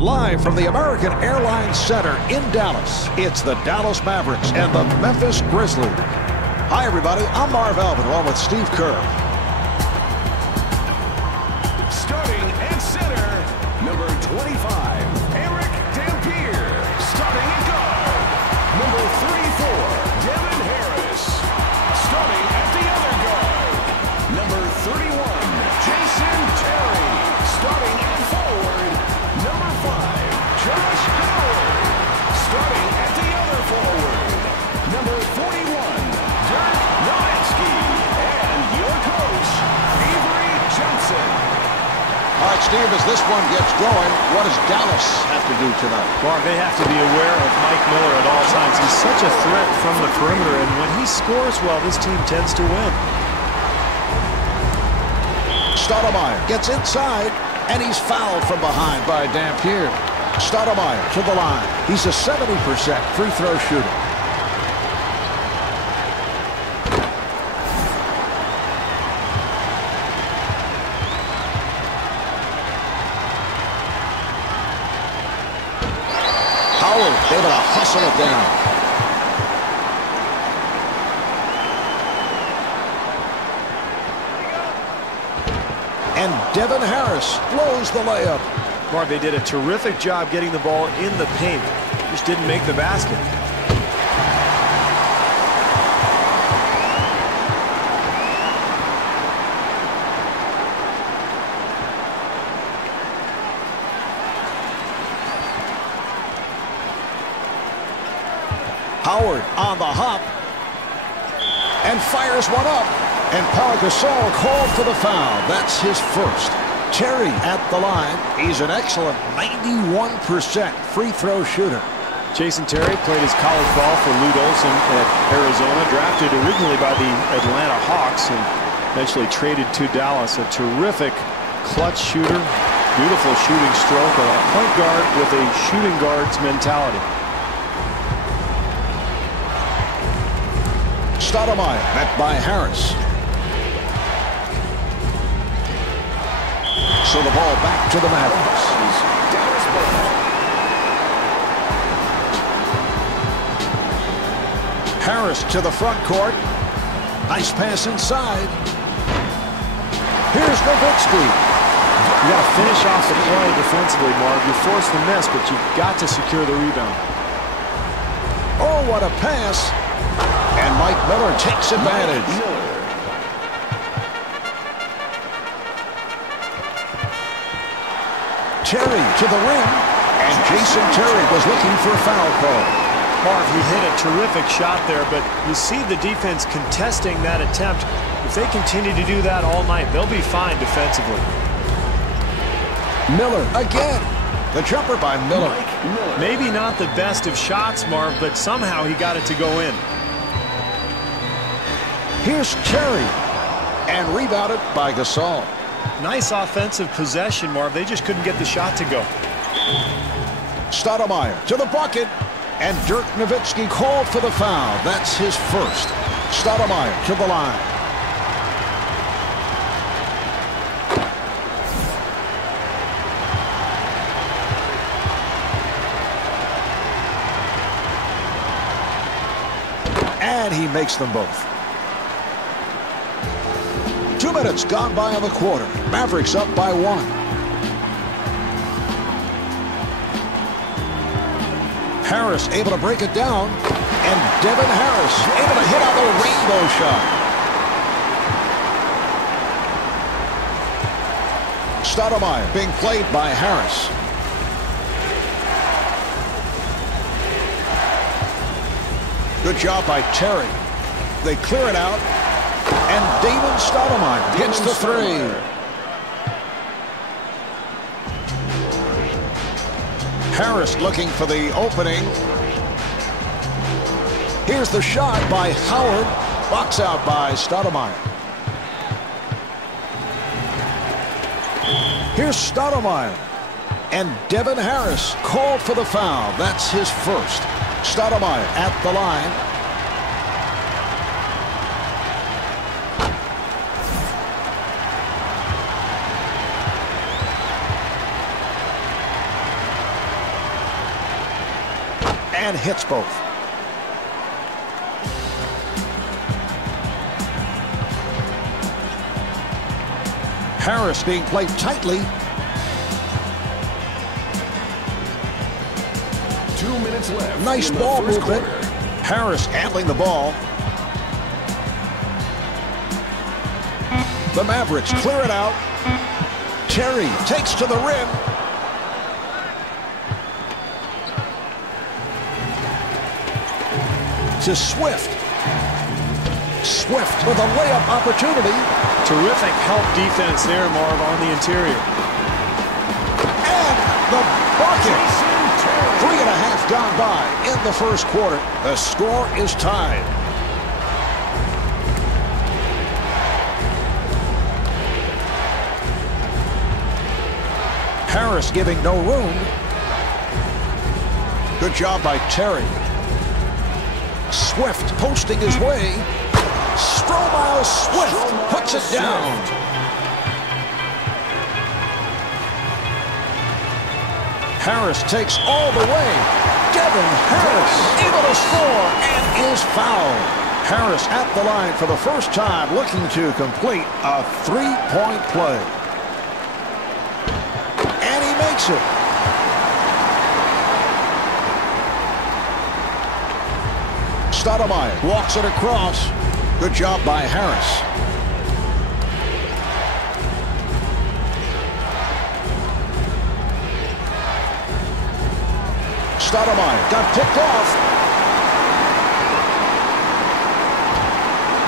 Live from the American Airlines Center in Dallas, it's the Dallas Mavericks and the Memphis Grizzlies. Hi, everybody. I'm Marv Albin, along with Steve Kerr. Starting at center, number 25, Eric Dampier. Starting at guard, number 34, Devin Harris. Starting at the other guard, number 31, Jason Terry. Starting at forward, number 5, Josh Howard. Starting at the other forward, number 41, Dirk Nowitzki. And your coach, Avery Johnson. All right, Steve, as this one gets going, what does Dallas have to do tonight? Mark, they have to be aware of Mike Miller at all times. He's such a threat from the perimeter, and when he scores well, this team tends to win. Stoudemire gets inside, and he's fouled from behind by Dampier. Stoudemire to the line. He's a 70% free throw shooter. Howard able to hustle it down. And Devin Harris blows the layup. Mark, they did a terrific job getting the ball in the paint. Just didn't make the basket. Howard on the hop and fires one up. And Paul Gasol called for the foul. That's his first. Terry at the line. He's an excellent 91% free throw shooter. Jason Terry played his college ball for Lute Olson at Arizona, drafted originally by the Atlanta Hawks and eventually traded to Dallas. A terrific clutch shooter, beautiful shooting stroke, a point guard with a shooting guard's mentality. Stoudemire met by Harris. So the ball back to the Mavericks. Harris to the front court. Nice pass inside. Here's Nowitzki. You got to finish off the play defensively, Mark. You force the miss, but you've got to secure the rebound. Oh, what a pass. And Mike Miller takes advantage. Terry to the rim, and Jason Terry was looking for a foul call. Mark, he hit a terrific shot there, but you see the defense contesting that attempt. If they continue to do that all night, they'll be fine defensively. Miller again. The jumper by Miller. Maybe not the best of shots, Mark, but somehow he got it to go in. Here's Terry, and rebounded by Gasol. Nice offensive possession, Marv. They just couldn't get the shot to go. Stoudemire to the bucket, and Dirk Nowitzki called for the foul. That's his first. Stoudemire to the line. And he makes them both. 2 minutes gone by in the quarter. Mavericks up by 1. Harris able to break it down. And Devin Harris able to hit on the rainbow shot. Stoudemire being played by Harris. Good job by Terry. They clear it out. And David Stoudemire hits the three. Harris looking for the opening. Here's the shot by Howard. Box out by Stoudemire. Here's Stoudemire. And Devin Harris called for the foul. That's his first. Stoudemire at the line. and hits both. Harris being played tightly. 2 minutes left. Nice ball movement. Harris handling the ball. The Mavericks clear it out. Terry takes to the rim. To Swift. Swift with a layup opportunity. Terrific help defense there, Marv, on the interior. And the bucket. 3.5 gone by in the first quarter. The score is tied. Harris giving no room. Good job by Terry. Swift posting his way. Stromile Swift puts it down. Harris takes all the way. Devin Harris able to score and is fouled. Harris at the line for the first time, looking to complete a three-point play. And he makes it. Stoudemire walks it across. Good job by Harris. Stoudemire got picked off.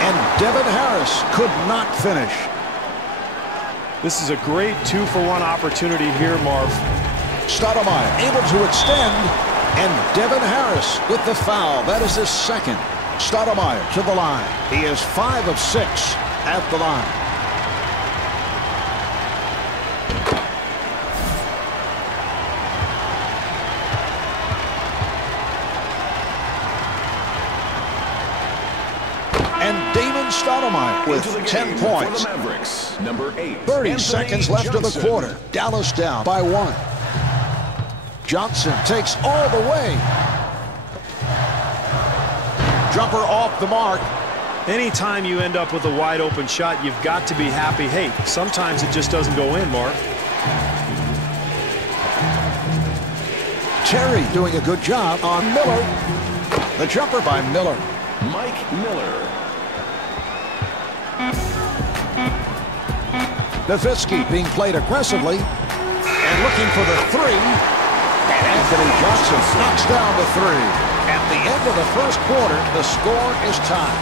And Devin Harris could not finish. This is a great 2-for-1 opportunity here, Marv. Stoudemire able to extend, and Devin Harris with the foul. That is his second. Stoudemire to the line. He is 5 of 6 at the line. And Damon Stoudemire with 10 points. For the Mavericks, number 8. 30 seconds left of the quarter. Dallas down by 1. Johnson takes all the way. Jumper off the mark. Anytime you end up with a wide open shot, you've got to be happy. Hey, sometimes it just doesn't go in, Mark. Terry doing a good job on Miller. The jumper by Miller. Mike Miller. Nowitzki being played aggressively and looking for the three. And Anthony Johnson knocks down the three. At the end of the first quarter, the score is tied.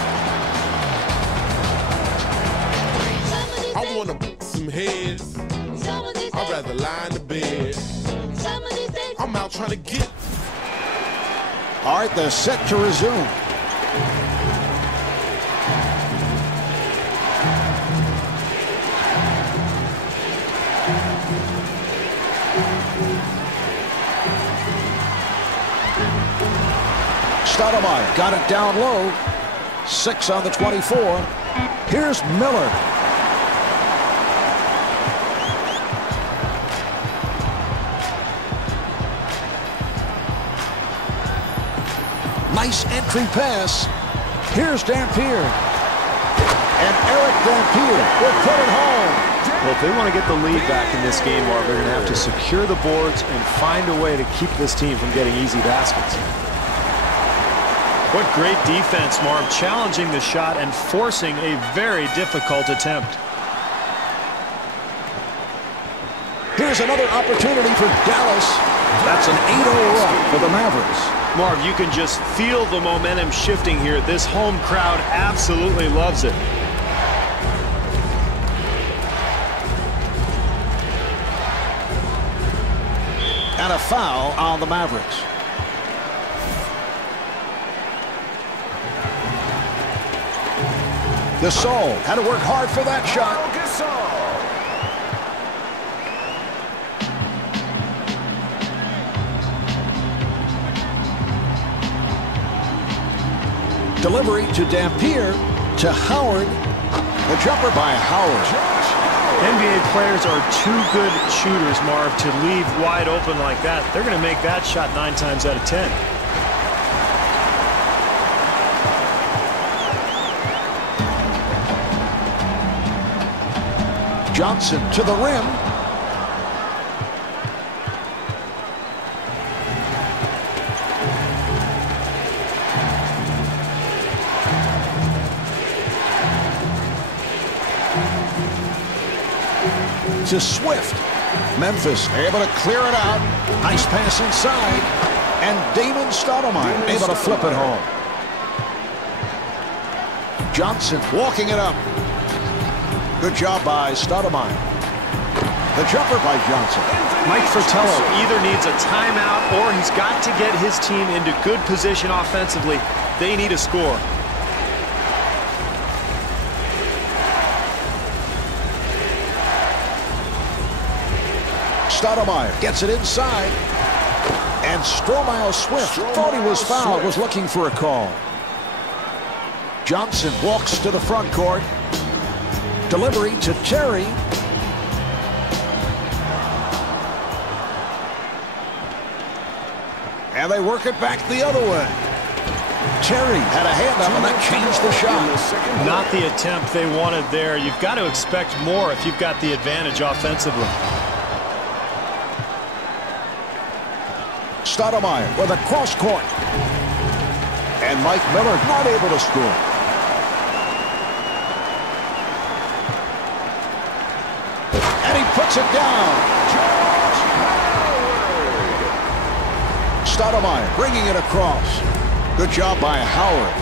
I want to put some heads. I'd rather lie in the bed. I'm out trying to get. All right, they're set to resume. Stoudemire got it down low. 6 on the 24. Here's Miller. Nice entry pass. Here's Dampier. And Eric Dampier will put it home. Well, if they want to get the lead back in this game, Marv, they're going to have to secure the boards and find a way to keep this team from getting easy baskets. What great defense, Marv, challenging the shot and forcing a very difficult attempt. Here's another opportunity for Dallas. That's an 8-0 run for the Mavericks. Marv, you can just feel the momentum shifting here. This home crowd absolutely loves it. And a foul on the Mavericks. Gasol had to work hard for that shot. Delivery to Dampier, to Howard. The jumper by Howard. NBA players are too good shooters, Marv, to leave wide open like that. They're going to make that shot 9 times out of 10. Johnson to the rim. To Swift. Memphis able to clear it out. Nice pass inside. And Damon Stoudemire able to flip it home. Johnson walking it up. Good job by Stoudemire. The jumper by Johnson. Mike Fratello either needs a timeout or he's got to get his team into good position offensively. They need a score. Stoudemire gets it inside. And Stromile Swift thought he was fouled, was looking for a call. Johnson walks to the front court. Delivery to Terry. And they work it back the other way. Terry had a hand up, and that changed the shot. Not the attempt they wanted there. You've got to expect more if you've got the advantage offensively. Stoudemire with a cross court. And Mike Miller not able to score. And he puts it down. Stoudemire bringing it across. Good job by Howard.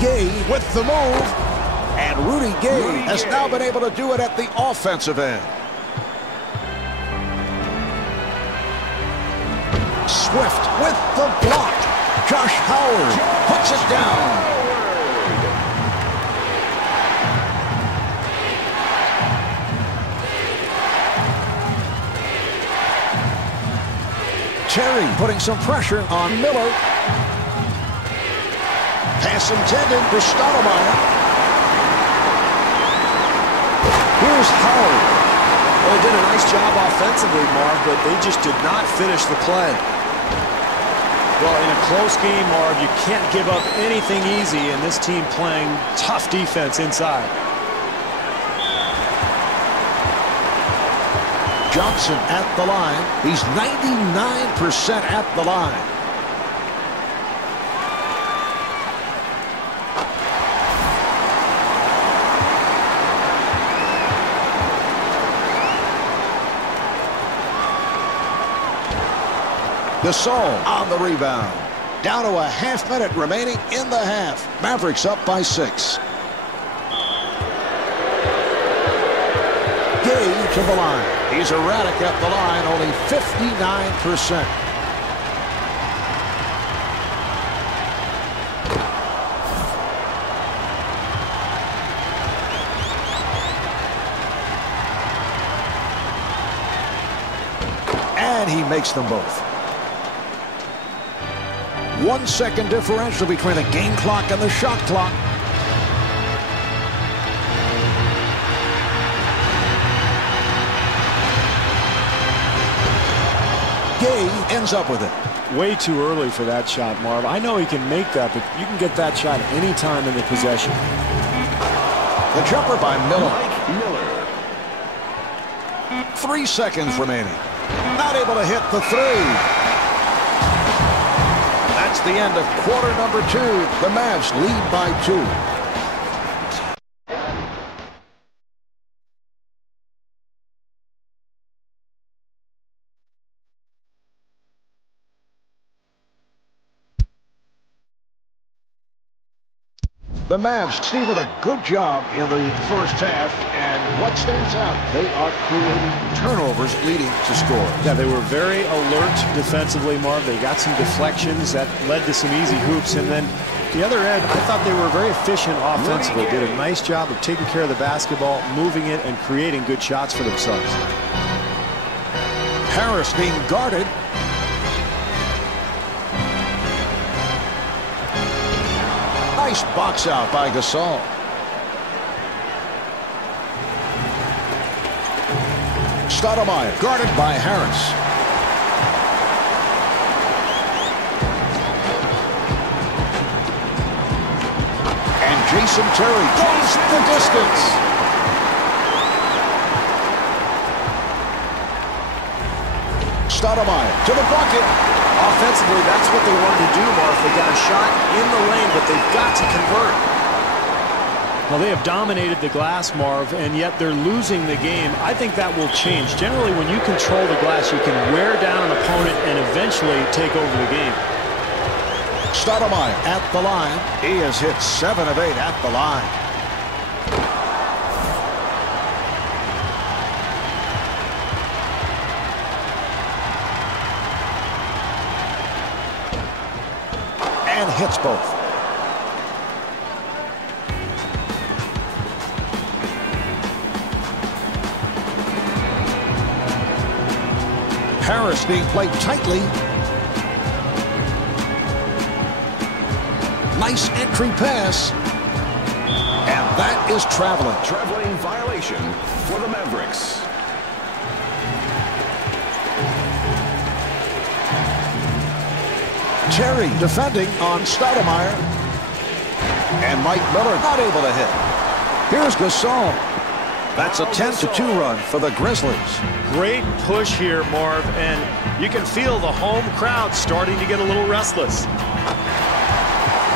Gay with the move. And Rudy Gay has now been able to do it at the offensive end. Swift with the block. Josh Howard puts it down. Terry putting some pressure on Miller. Pass intended for Stoudemire. Here's Howard. Well, they did a nice job offensively, Marv, but they just did not finish the play. Well, in a close game, Marv, you can't give up anything easy, and this team playing tough defense inside. Johnson at the line. He's 99% at the line. Gasol on the rebound. Down to a half minute remaining in the half. Mavericks up by 6. Gay to the line. He's erratic at the line, only 59%. And he makes them both. 1 second differential between the game clock and the shot clock. Gay ends up with it. Way too early for that shot, Marv. I know he can make that, but you can get that shot any time in the possession. The jumper by Miller. Mike Miller. 3 seconds remaining. Not able to hit the three. That's the end of quarter number 2. The Mavs lead by 2. The Mavs did a good job in the first half, and what stands out, they are creating turnovers leading to scores. Yeah, they were very alert defensively, Marv. They got some deflections that led to some easy hoops, and then the other end, I thought they were very efficient offensively. Did a nice job of taking care of the basketball, moving it, and creating good shots for themselves. Harris being guarded. Nice box out by Gasol. Stoudemire guarded by Harris. Jason Terry goes the distance. Stoudemire to the bucket. Offensively, that's what they wanted to do, Mark. They got a shot in the lane, but they've got to convert. Well, they have dominated the glass, Marv, and yet they're losing the game. I think that will change. Generally, when you control the glass, you can wear down an opponent and eventually take over the game. Stoudemire at the line. He has hit 7 of 8 at the line. And hits both. Harris being played tightly. Nice entry pass. And that is traveling. Traveling violation for the Mavericks. Terry defending on Stoudemire. And Mike Miller not able to hit. Here's Gasol. That's a 10-2 run for the Grizzlies. Great push here, Marv, and you can feel the home crowd starting to get a little restless.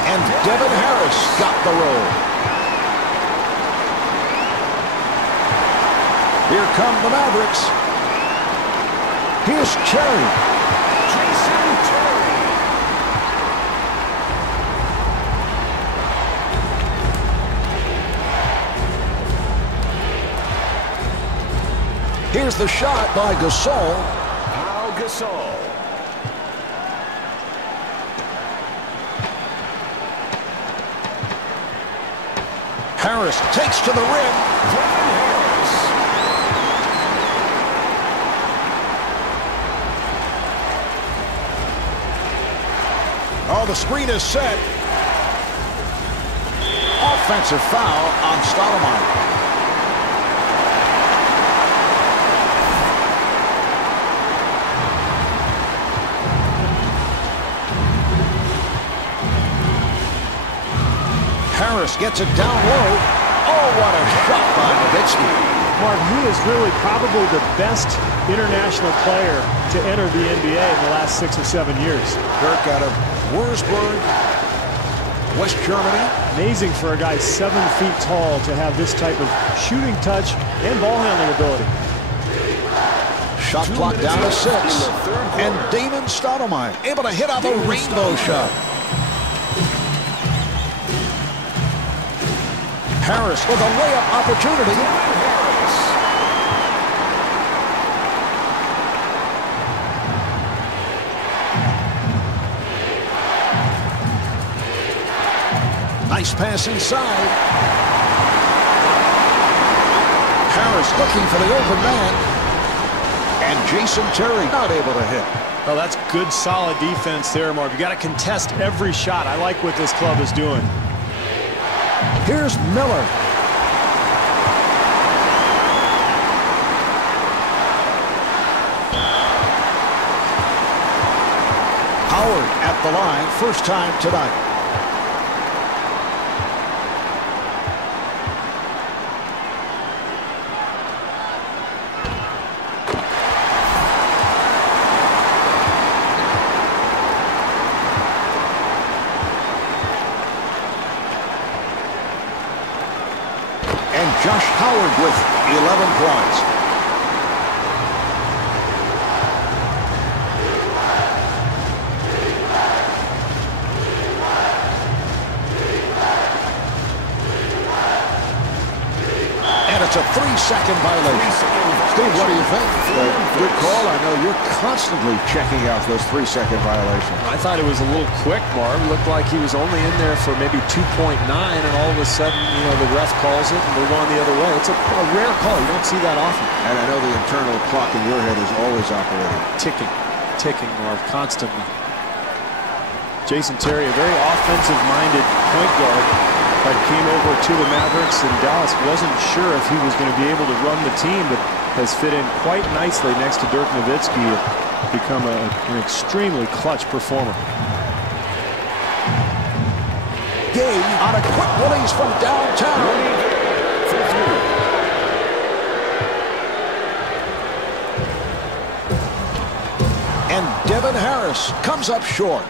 And Devin Harris got the roll. Here come the Mavericks. Here's Terry. Jason Terry. Here's the shot by Gasol. Pau Gasol. Harris takes to the rim. Devin Harris. Oh, the screen is set. Offensive foul on Stoudemire. Harris gets it down low. Oh, what a shot by Nowitzki. Mark, he is really probably the best international player to enter the NBA in the last 6 or 7 years. Dirk out of Wurzburg, West Germany. Amazing for a guy 7 feet tall to have this type of shooting touch and ball handling ability. Shot clock down to 6. And Damon Stoudemire able to hit off a rainbow shot. Harris with a layup opportunity. Nice pass inside. Harris looking for the open man. And Jason Terry not able to hit. Well, that's good, solid defense there, Mark. You got to contest every shot. I like what this club is doing. Here's Miller. Howard at the line, first time tonight. And Josh Howard with 11 points. And it's a 3-second violation. Steve, what do you think? Good call. I know you're constantly checking out those 3-second violations. I thought it was a little quick, Marv. It looked like he was only in there for maybe 2.9, and all of a sudden, you know, the ref calls it, and they're going the other way. It's a rare call. You don't see that often. And I know the internal clock in your head is always operating. Ticking, Marv, constantly. Jason Terry, a very offensive-minded point guard that came over to the Mavericks, and Dallas wasn't sure if he was going to be able to run the team, but has fit in quite nicely next to Dirk Nowitzki, become an extremely clutch performer. Gay on a quick release from downtown. And Devin Harris comes up short.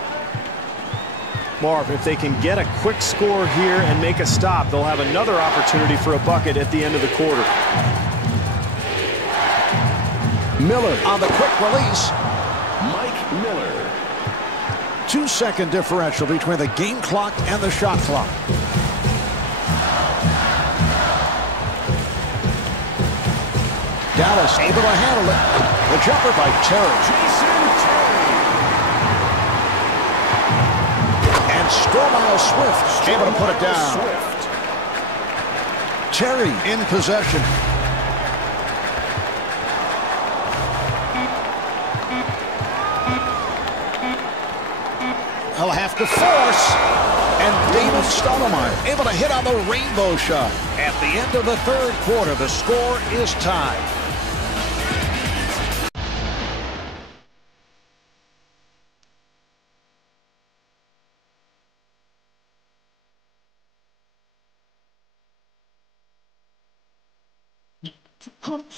Marv, if they can get a quick score here and make a stop, they'll have another opportunity for a bucket at the end of the quarter. Miller on the quick release. Mike Miller. 2-second differential between the game clock and the shot clock. Dallas able to handle it. The jumper by Terry. Jason Terry. And Stormile Swift able to put it down. Swift. Terry in possession. He'll have to force. And David Stoudemire able to hit on the rainbow shot. At the end of the third quarter, the score is tied.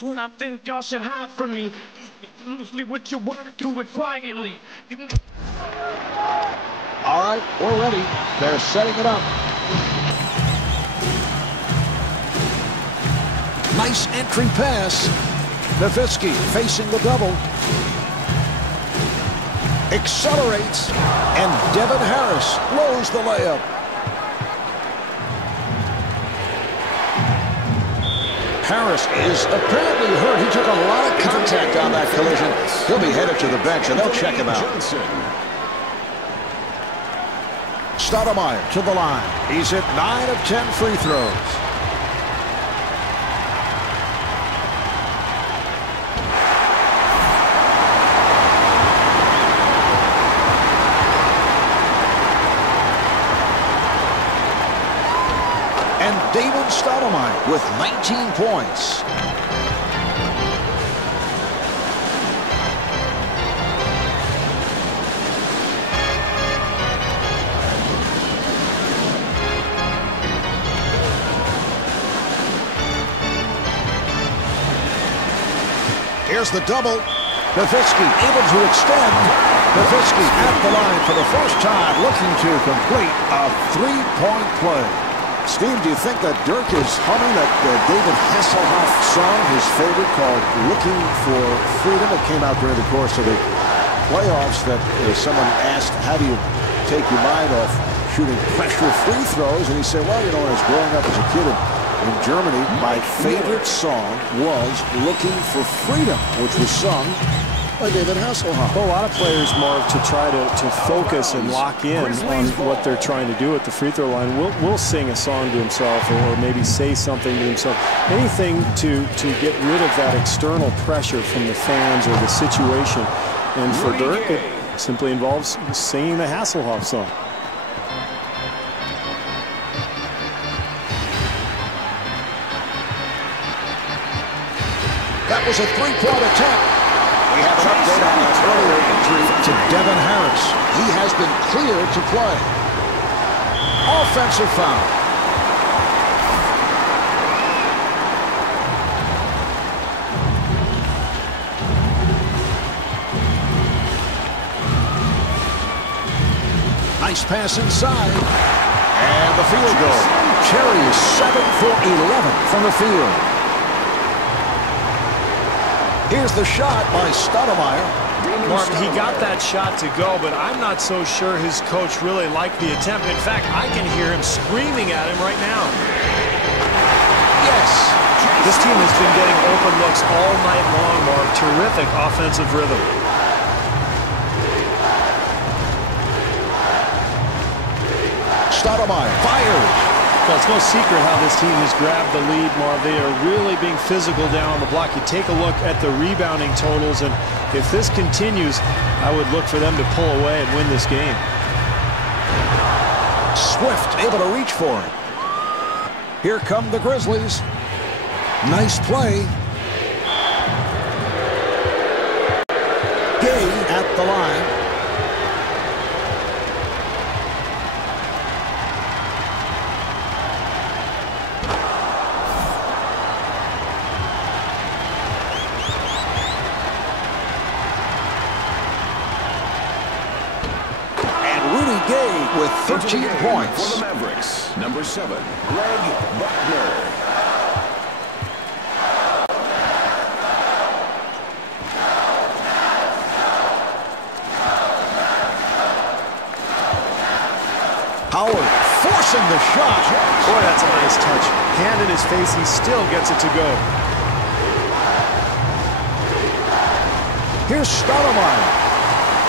When I think y'all should hide from me, loosely with your work, do it quietly. All right, we're ready. They're setting it up. Nice entry pass. Nowitzki facing the double. Accelerates. And Devin Harris blows the layup. Harris is apparently hurt. He took a lot of contact on that collision. He'll be headed to the bench, and they'll check him out. Stoudemire to the line. He's hit 9 of 10 free throws. And David Stoudemire with 19 points. Here's the double. Nowitzki able to extend. Nowitzki at the line for the first time, looking to complete a three-point play. Steve, do you think that Dirk is humming that David Hasselhoff song, his favorite, called Looking for Freedom? It came out during the course of the playoffs that someone asked, how do you take your mind off shooting pressure free throws? And he said, well, you know, when I was growing up as a kid in Germany, my favorite song was Looking for Freedom, which was sung by David Hasselhoff. Well, a lot of players, Marv, to try to focus and lock in on what they're trying to do at the free throw line, will sing a song to himself or maybe say something to himself. Anything to get rid of that external pressure from the fans or the situation. And for Dirk, it simply involves singing the Hasselhoff song. That was a three-point attempt. We have an update on that earlier injury to Devin Harris. He has been cleared to play. Offensive foul. Nice pass inside. And the field goal. Cherry is 7 for 11 from the field. Here's the shot by Stoudemire. Mark, he got that shot to go, but I'm not so sure his coach really liked the attempt. In fact, I can hear him screaming at him right now. Yes. This team has been getting open looks all night long, Mark. Terrific offensive rhythm. Stoudemire fires. Well, it's no secret how this team has grabbed the lead, Marv. They are really being physical down on the block. You take a look at the rebounding totals, and if this continues, I would look for them to pull away and win this game. Swift able to reach for it. Here come the Grizzlies. Nice play. Gay at the line. with 13 points. For the Mavericks, number 7, Greg Buckner. Howard forcing the shot. Boy, that's a nice touch. Hand in his face, he still gets it to go. Here's Stoudemire.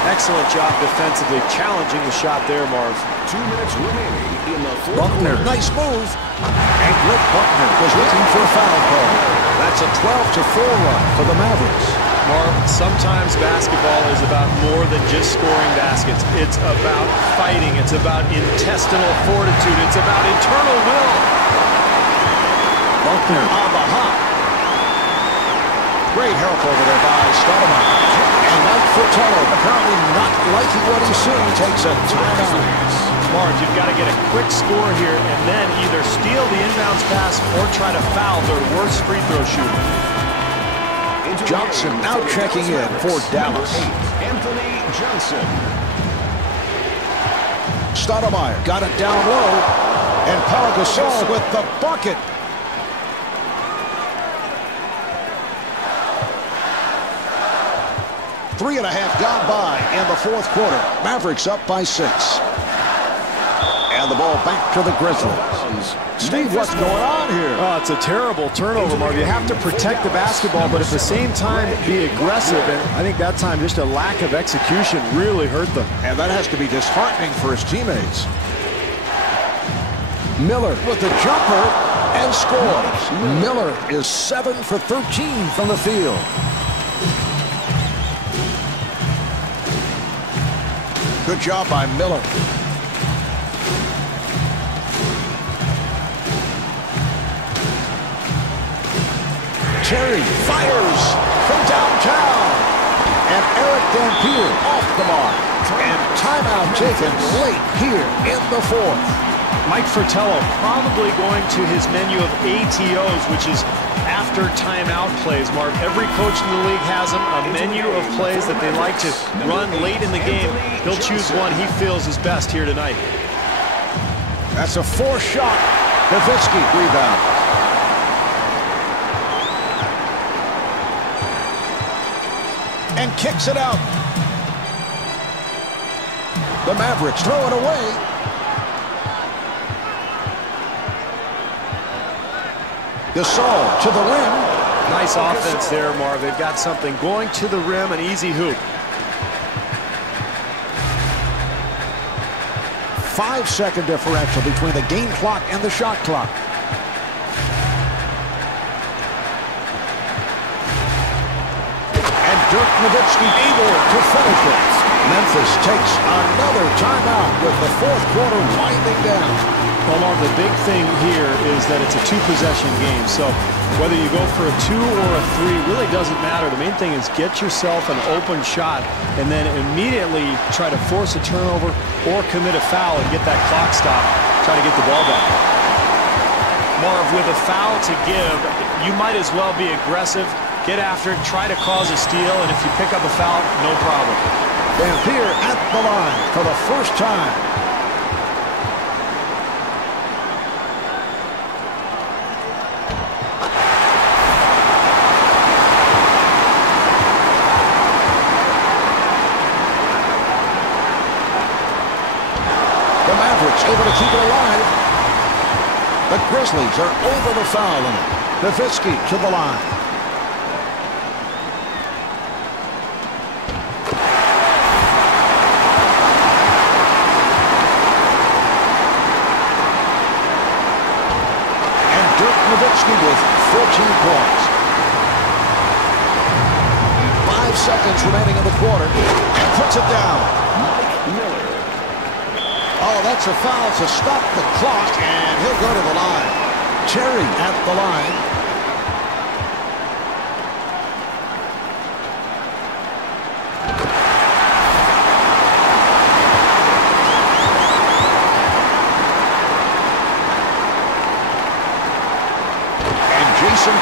Excellent job defensively, challenging the shot there, Marv. 2 minutes remaining in the fourth Buckner, quarter. nice move. And Rick Buckner was looking for a foul call. That's a 12-4 run for the Mavericks. Marv, sometimes basketball is about more than just scoring baskets. It's about fighting. It's about intestinal fortitude. It's about internal will. Buckner on the hop. Great help over there by Stoudemire. And Mike Fratello, apparently not liking what he's seeing, takes a timeout. Marv, you've got to get a quick score here and then either steal the inbounds pass or try to foul their worst free throw shooter. Johnson now checking in for Dallas. Anthony Johnson. Stoudemire got it down low. And Pau Gasol with the bucket. Three and a half gone by in the fourth quarter. Mavericks up by 6. And the ball back to the Grizzlies. Steve, what's going on here? Oh, it's a terrible turnover, Marv. You have to protect the basketball, but at the same time be aggressive. And I think that time just a lack of execution really hurt them. And that has to be disheartening for his teammates. Miller with the jumper and scores. Miller is 7 for 13 from the field. Good job by Miller. Terry fires from downtown. And Eric Dampier off the mark. And timeout taken late here in the fourth. Mike Fratello probably going to his menu of ATOs, which is after timeout plays, Marv. Every coach in the league has them, a menu of plays that they like to run late in the game. He'll choose one he feels is best here tonight. That's a 4-shot. Nowitzki rebound. And kicks it out. The Mavericks throw it away. Gasol to the rim. Nice offense there, Marv. They've got something going to the rim, an easy hoop. 5-second differential between the game clock and the shot clock. And Dirk Nowitzki able to finish it. Memphis takes another timeout with the fourth quarter winding down. Well, Marv, the big thing here is that it's a 2-possession game. So whether you go for a 2 or a 3 really doesn't matter. The main thing is get yourself an open shot and then immediately try to force a turnover or commit a foul and get that clock stop. Try to get the ball back. Marv, with a foul to give, you might as well be aggressive. Get after it, try to cause a steal, and if you pick up a foul, no problem. Dampier at the line for the first time. The Mavericks able to keep it alive. The Grizzlies are over the foul limit. Nowitzki to the line. Nowitzki with 14 points. 5 seconds remaining in the quarter. And puts it down. Mike Miller. Oh, that's a foul to stop the clock, and he'll go to the line. Terry at the line.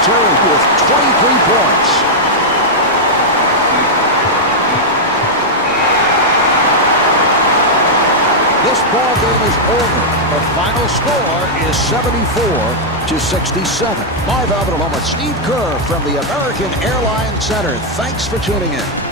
Terry with 23 points. This ball game is over. The final score is 74-67. Marv Albert along with Steve Kerr from the American Airlines Center. Thanks for tuning in.